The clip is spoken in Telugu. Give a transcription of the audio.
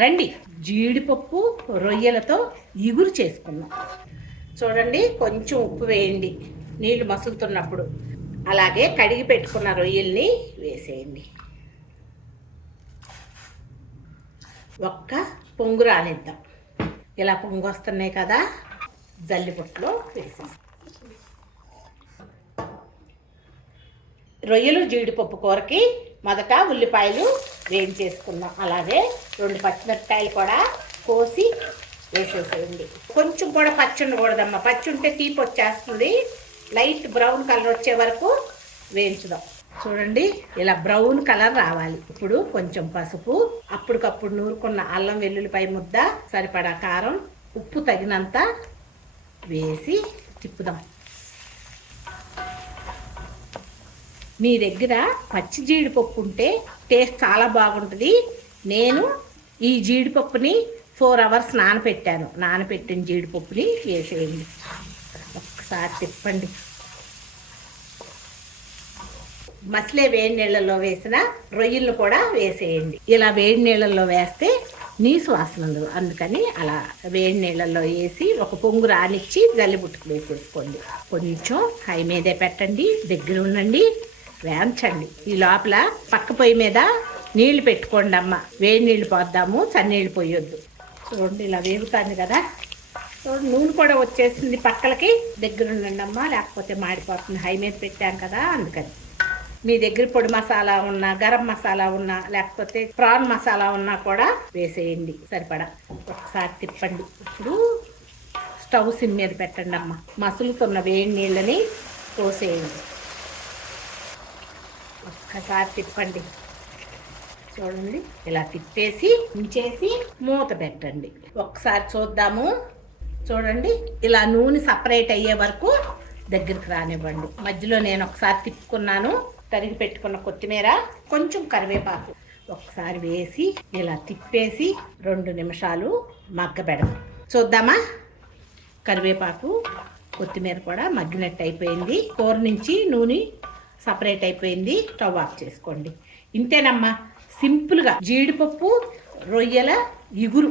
రండి, జీడిపప్పు రొయ్యలతో ఇగురు చేసుకుందాం. చూడండి, కొంచెం ఉప్పు వేయండి నీళ్లు మసులుతున్నప్పుడు. అలాగే కడిగి పెట్టుకున్న రొయ్యల్ని వేసేయండి. ఒక్క పొంగు రానిద్దాం. ఇలా పొంగు వస్తున్నాయి కదా, జల్లిపొట్టులో వేసేస్తాం. రొయ్యలు జీడిపప్పు కూరకి మొదట ఉల్లిపాయలు వేయించేసుకుందాం. అలాగే 2 పచ్చిమిరపకాయలు కూడా కోసి వేసేసేయండి. కొంచెం కూడా పచ్చి ఉండకూడదమ్మా, పచ్చి ఉంటే తీపి వచ్చేస్తుంది. లైట్ బ్రౌన్ కలర్ వచ్చే వరకు వేయించుదాం. చూడండి, ఇలా బ్రౌన్ కలర్ రావాలి. ఇప్పుడు కొంచెం పసుపు, అప్పటికప్పుడు నూరుకున్న అల్లం వెల్లుల్లిపాయ ముద్ద, సరిపడా కారం, ఉప్పు తగినంత వేసి తిప్పుదాం. మీ దగ్గర పచ్చి జీడిపప్పు ఉంటే టేస్ట్ చాలా బాగుంటుంది. నేను ఈ జీడిపప్పుని 4 hours నానపెట్టాను. నానపెట్టిన జీడిపప్పుని వేసేయండి. ఒక్కసారి తిప్పండి. మసిలే వేడి నీళ్ళల్లో వేసిన రొయ్యలను కూడా వేసేయండి. ఇలా వేడి నీళ్ళల్లో వేస్తే నీసు వాసన ఉండదు. అందుకని అలా వేడి నీళ్ళల్లో వేసి ఒక పొంగు రానిచ్చి జల్లిబుట్టుకు వేసేసుకోండి. కొంచెం హై మీదే పెట్టండి, దగ్గర ఉండండి, వేయించండి. ఈ లోపల పక్క పొయ్యి మీద నీళ్లు పెట్టుకోండి అమ్మ. వేడి నీళ్ళు పోద్దాము, చన్నీళ్ళు పోయొద్దు. చూడండి, ఇలా వేగుతుంది కదా. చూడండి, నూనె కూడా వచ్చేసింది పక్కలకి. దగ్గర ఉండండి అమ్మ, లేకపోతే మాడిపోతుంది. హై మీద పెట్టాం కదా, అందుకని. మీ దగ్గర పొడి మసాలా ఉన్నా, గరం మసాలా ఉన్నా, లేకపోతే ప్రాన్ మసాలా ఉన్నా కూడా వేసేయండి సరిపడా. ఒకసారి తిప్పండి. ఇప్పుడు స్టవ్ సిమ్ మీద పెట్టండి అమ్మ. మసులుతున్న వేడి నీళ్ళని పోసేయండి. ఒక్కసారి తిప్పండి. చూడండి, ఇలా తిప్పేసి ఉంచేసి మూత పెట్టండి. ఒక్కసారి చూద్దాము. చూడండి, ఇలా నూనె సపరేట్ అయ్యే వరకు దగ్గరికి రానివ్వండి. మధ్యలో నేను ఒకసారి తిప్పుకున్నాను. తరిగి పెట్టుకున్న కొత్తిమీర, కొంచెం కరివేపాకు ఒకసారి వేసి ఇలా తిప్పేసి 2 నిమిషాలు మగ్గబెడదాం. చూద్దామా, కరివేపాకు కొత్తిమీర కూడా మగ్గినట్టు అయిపోయింది. కూర నుంచి నూనె సపరేట్ అయిపోయింది. స్టవ్ ఆఫ్ చేసుకోండి. ఇంతేనమ్మా, సింపుల్గా జీడిపప్పు రొయ్యల ఇగురు